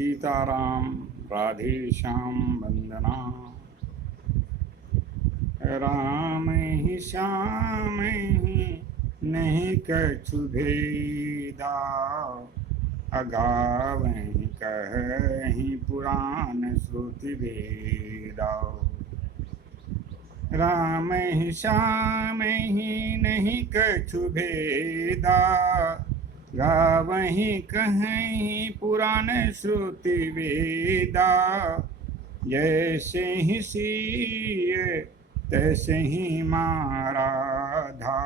सीताराम राधे श्याम वंदना। राम ही श्याम ही नहीं कछु भेदा, अगावहीं कहीं पुराण श्रुति वेदा। राम ही श्याम ही नहीं कछु भेदा, गावहीं कहीं पुराण श्रुति वेदा। जैसे ही सिय तैसे ही माराधा,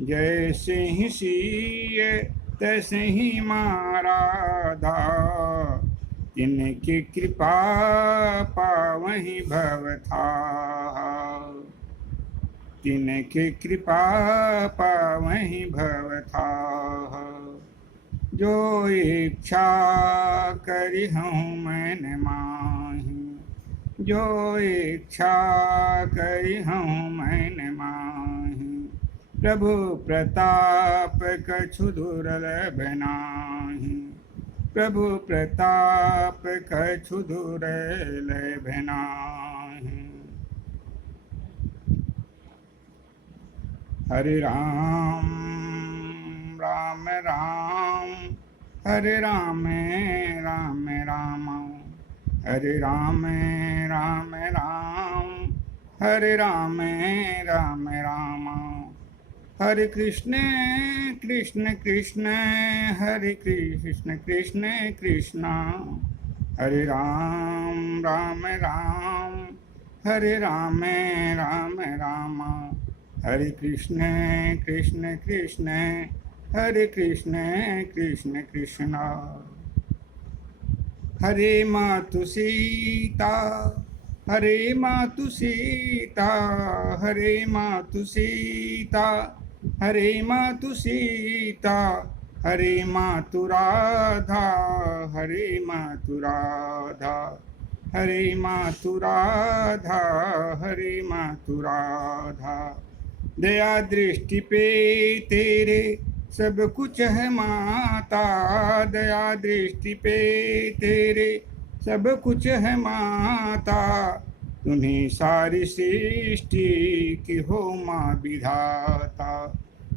जैसे ही सिय तैसे ही माराधा। इनकी कृपा पावहीं भव था, तिनकी कृपा पावहीं भव था। जो इच्छा करी हूँ मैंने माही, जो इच्छा करी हूँ मैंने माही। प्रभु प्रताप कछु दुर्लभ नाही, प्रभु प्रताप कछु दुर्लभ नाही। हरे राम राम राम, हरे राम राम राम, हरे राम राम राम, हरे राम राम राम। हरे कृष्ण कृष्ण कृष्ण, हरे कृष्ण कृष्ण कृष्ण, हरे राम राम राम, हरे राम राम राम। हरे कृष्ण कृष्ण कृष्ण, हरे कृष्ण कृष्ण कृष्ण। हरे मातु सीता, हरे मातु सीता, हरे मातु सीता, हरे मातु सीता, हरे मातु राधा, हरे मातु राधा, हरे मातु राधा, हरे मातु राधा। दया दृष्टि पे तेरे सब कुछ है माता, दया दृष्टि पे तेरे सब कुछ है माता। तुम्हें सारी सृष्टि की हो माँ विधाता,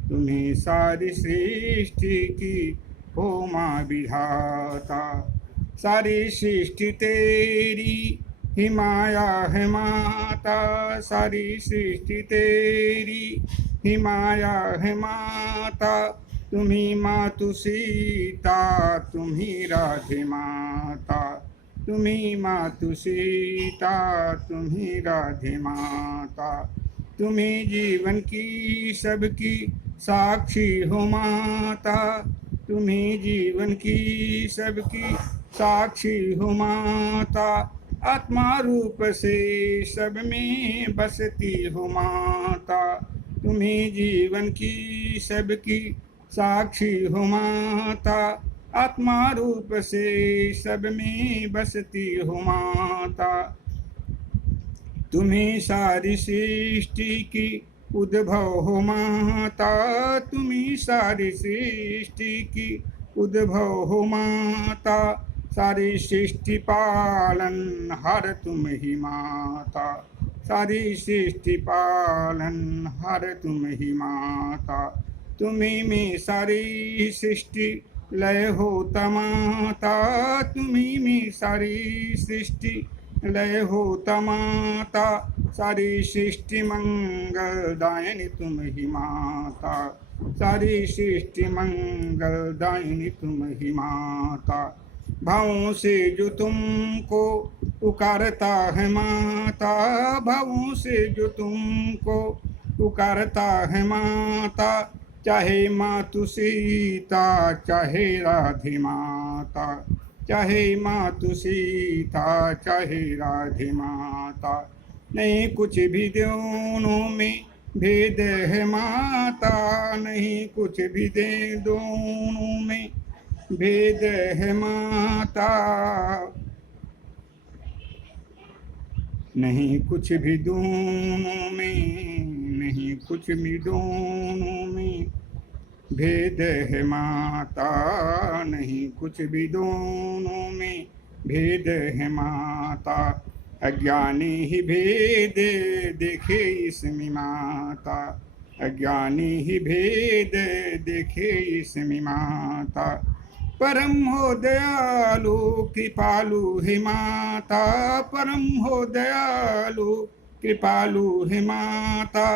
तुम्हें सारी सृष्टि की हो माँ विधाता। सारी सृष्टि तेरी ही माया है माता, सारी सृष्टि तेरी ही माया है माता। तुम्ही मातु सीता, तुम्ही राधे माता, तुम्ही मातु सीता, तुम्ही राधे माता। तुम्ही जीवन की सबकी साक्षी हो माता, तुम्ही जीवन की सबकी साक्षी हो माता। आत्मा रूप से सब में बसती हो माता, तुम्ही जीवन की सबकी साक्षी हो माता। आत्मा रूप से सब में बसती हो माता। तुम्ही सारी सृष्टि की उद्भव हो माता, तुम्ही सारी सृष्टि की उद्भव हो माता। सारी सृष्टि पालन हर तुम ही माता, सारी सृष्टि पालन हर तुम ही माता। तुम्ही में सारी सृष्टि लय होता माता, तुम्ही में सारी सृष्टि लय होता माता। सारी सृष्टि मंगलदायिनी तुम ही माता, सारी सृष्टि मंगलदायिनी तुम ही माता। भावों से जो तुमको पुकारता है माता, भावों से जो तुमको पुकारता है माता। चाहे मातु सीता, चाहे राधे माता, चाहे मातु सीता, चाहे राधे माता। नहीं कुछ भी दोनों में भेद है माता, नहीं कुछ भी दे दोनों में भेद है माता। नहीं कुछ भी दोनों में, नहीं कुछ भी दोनों में भेद है माता, नहीं कुछ भी दोनों में भेद है माता। अज्ञानी ही भेद देखे इसमें माता, अज्ञानी ही भेद देखे इसमें माता। परम हो दयालु कृपालु है माता, परम हो दयालु कृपालु है माता।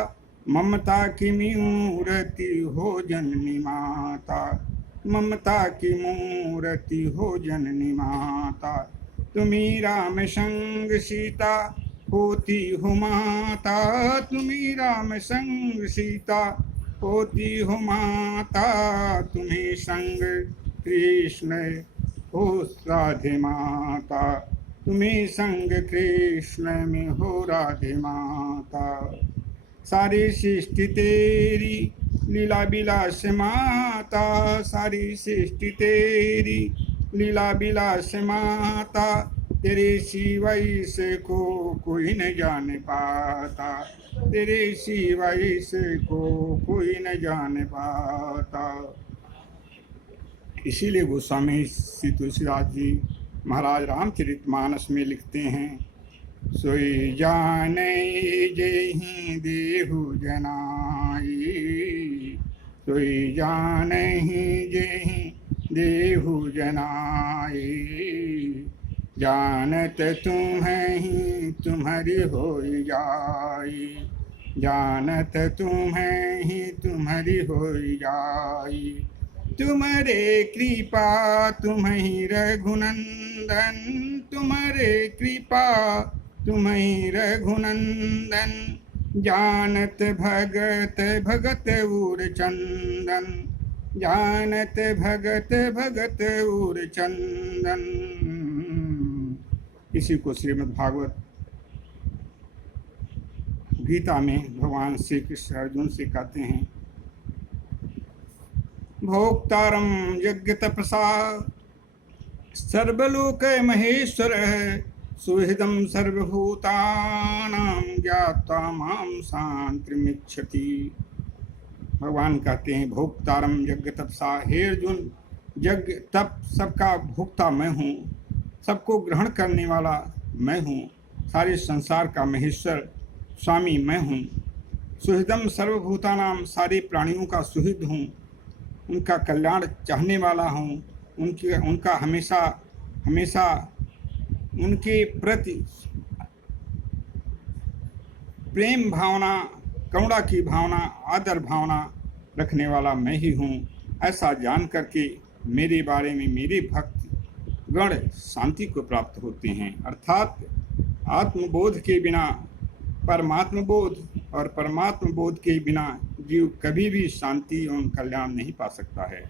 ममता की मूर्ति हो जननी माता, ममता की मूर्ति हो जननी माता। तुम्ही राम संग सीता होती हो माता, तुम्ही राम संग सीता होती हो माता। तुम्ही संग कृष्ण हो राधे माता, तुम्ही संग कृष्ण में हो राधे माता। सारी सृष्टि तेरी लीला विलास माता, सारी सृष्टि तेरी लीला विलास माता। तेरे सिवा से को कोई न जान पाता, तेरे सिवा से को कोई न जान पाता। इसीलिए गोस्वामी श्री तुलसीदास जी महाराज रामचरितमानस में लिखते हैं, सोई जाने जेहि देहु जनाई, सोई जाने जेहि देहु जनाई। जानत तुम्हें तुम्हारी हो जाई, जानत तुम्हें तुम्हारी हो जाई। तुम्हारे कृपा तुम्हें रघुनंदन, तुम्हारे कृपा तुम्हें रघुनंदन। जानत भगत भगत उर चंदन, जानत भगत भगत उर चंदन। इसी को श्रीमद् भागवत गीता में भगवान श्री कृष्ण अर्जुन से कहते हैं, भोक्तारम यज्ञ तपसा सर्वलोक महेश्वर, सुहृदम सर्वभूतानां ज्ञात्वा मां शांतिमिच्छति। भगवान कहते हैं, भोक्तारम यज्ञ तपसा, हे अर्जुन यज्ञ तप सबका भोक्ता मैं हूँ, सबको ग्रहण करने वाला मैं हूँ, सारे संसार का महेश्वर स्वामी मैं हूँ। सुहृदम सर्वभूतानां, सारे प्राणियों का सुहृद हूँ, उनका कल्याण चाहने वाला हूँ, उनका हमेशा हमेशा उनके प्रति प्रेम भावना, करुणा की भावना, आदर भावना रखने वाला मैं ही हूँ। ऐसा जान करके मेरे बारे में मेरे भक्त गण शांति को प्राप्त होते हैं। अर्थात आत्मबोध के बिना परमात्म बोध और परमात्म बोध के बिना जीव कभी भी शांति एवं कल्याण नहीं पा सकता है।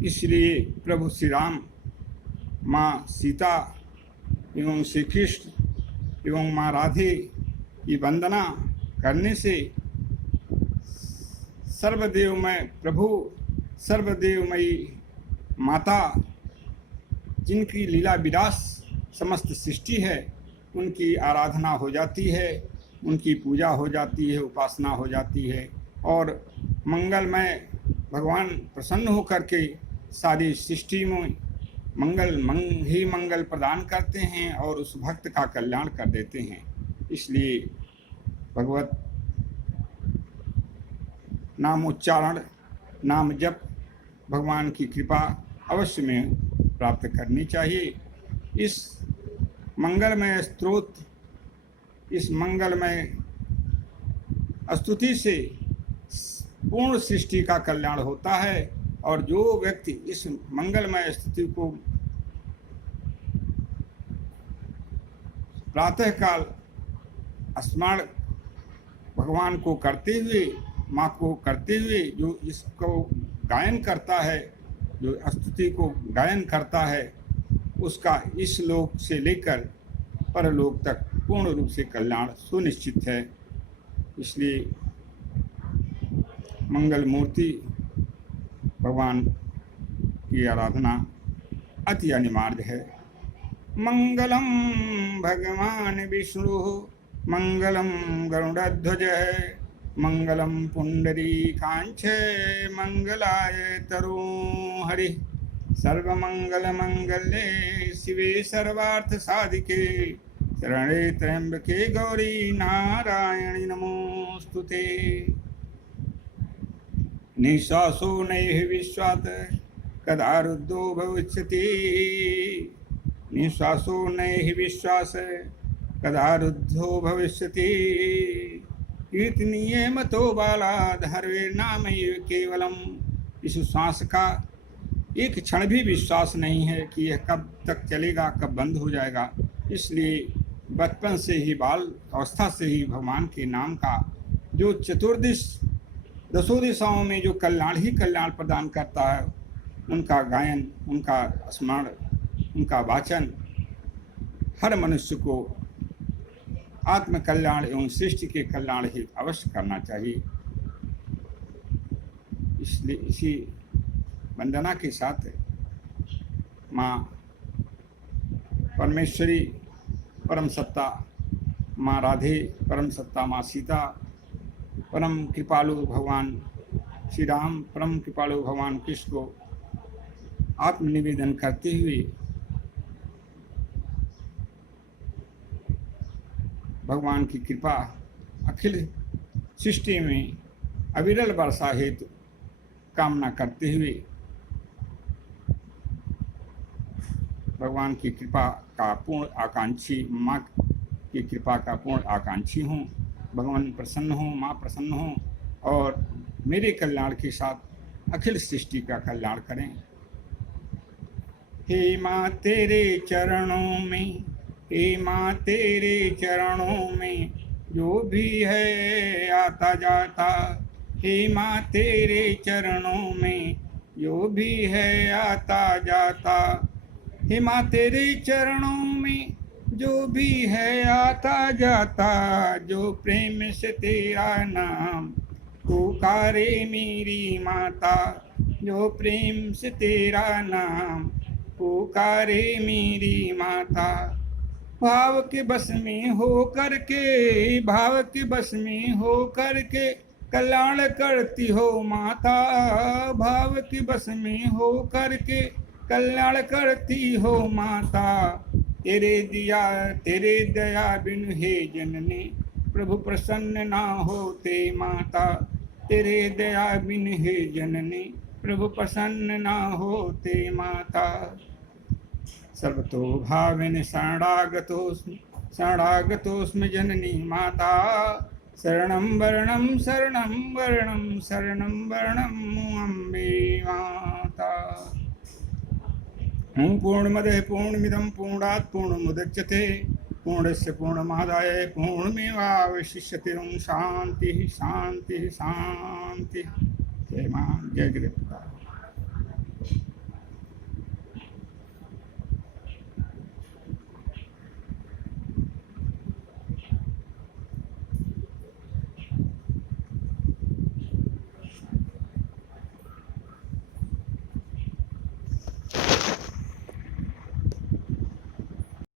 इसलिए प्रभु श्री राम, माँ सीता एवं श्री कृष्ण एवं माँ राधे की वंदना करने से सर्वदेवमय प्रभु, सर्वदेवमयी माता, जिनकी लीला विलास समस्त सृष्टि है, उनकी आराधना हो जाती है, उनकी पूजा हो जाती है, उपासना हो जाती है और मंगलमय भगवान प्रसन्न होकर के सारी सृष्टि में मंगल प्रदान करते हैं और उस भक्त का कल्याण कर देते हैं। इसलिए भगवत नाम उच्चारण, नाम जप, भगवान की कृपा अवश्य में प्राप्त करनी चाहिए। इस मंगलमय स्तोत्र, इस मंगलमय स्तुति से पूर्ण सृष्टि का कल्याण होता है और जो व्यक्ति इस मंगलमय स्तुति को प्रातःकाल स्मरण भगवान को करते हुए, माँ को करते हुए जो इसको गायन करता है, जो स्तुति को गायन करता है, उसका इस लोक से लेकर परलोक तक पूर्ण रूप से कल्याण सुनिश्चित है। इसलिए मंगल मूर्ति भगवान की आराधना अति अनिवार्य है। मंगलम भगवान विष्णु मंगलम गरुड़ध्वज, मंगलम पुंडरीकांचे मंगलाय तरुहरि। सर्वमंगल मंगले शिवे सर्वार्थ साधिके शरणे त्र्यंबके गौरी नारायणी नमोस्तुते। निश्वासो नैः विश्वात् कदा रुद्धो भविष्यति। निश्वासो नैः विश्वास कदा रुद्धो भविष्यति। कीर्तनीये मतो बाला धर्वे नामैव केवलम। इस श्वास का एक क्षण भी विश्वास नहीं है कि यह कब तक चलेगा, कब बंद हो जाएगा। इसलिए बचपन से ही, बाल अवस्था से ही भगवान के नाम का जो दसों दिशाओं में जो कल्याण ही कल्याण प्रदान करता है, उनका गायन, उनका स्मरण, उनका वाचन हर मनुष्य को आत्म कल्याण एवं सृष्टि के कल्याण ही अवश्य करना चाहिए। इसलिए इसी वंदना के साथ माँ परमेश्वरी परम सत्ता, माँ राधे परम सत्ता, माँ सीता परम कृपालु भगवान श्री राम, परम कृपालु भगवान कृष्ण को आत्मनिवेदन करते हुए भगवान की कृपा अखिल सृष्टि में अविरल वर्षा हेतु कामना करते हुए भगवान की कृपा का पूर्ण आकांक्षी, माँ की कृपा का पूर्ण आकांक्षी हूँ। भगवान प्रसन्न हो, माँ प्रसन्न हो और मेरे कल्याण के साथ अखिल सृष्टि का कल्याण करें। हे माँ तेरे चरणों में, हे माँ तेरे चरणों में जो भी है आता जाता। हे माँ तेरे चरणों में जो भी है आता जाता। हे माँ तेरे चरणों में जो भी है आता जाता। जो प्रेम से तेरा नाम पुकारे मेरी माता। जो प्रेम से तेरा नाम पुकारे मेरी माता। भाव के बस में हो करके, भाव के बस में हो करके कल्याण करती हो माता। भाव के बस में हो करके कल्याण करती हो माता। तेरे दया बिनु हे जननी प्रभु प्रसन्न ना होते माता। तेरे दया बिनु हे जननी प्रभु प्रसन्न ना होते माता। सर्वतो भावेन शरणागतोस्मि जननी माता। शरणं वर्णं शरणं वर्णं शरणं वर्णं अम्बे माता। ओम पूर्णमदः पूर्णमिदं पूर्णात् पूर्णमुदच्यते पूर्णस्य पूर्णमादाय पूर्णमेवावशिष्यते। ओम शांति शांति शांति। जय मां, जय गुरुदेव।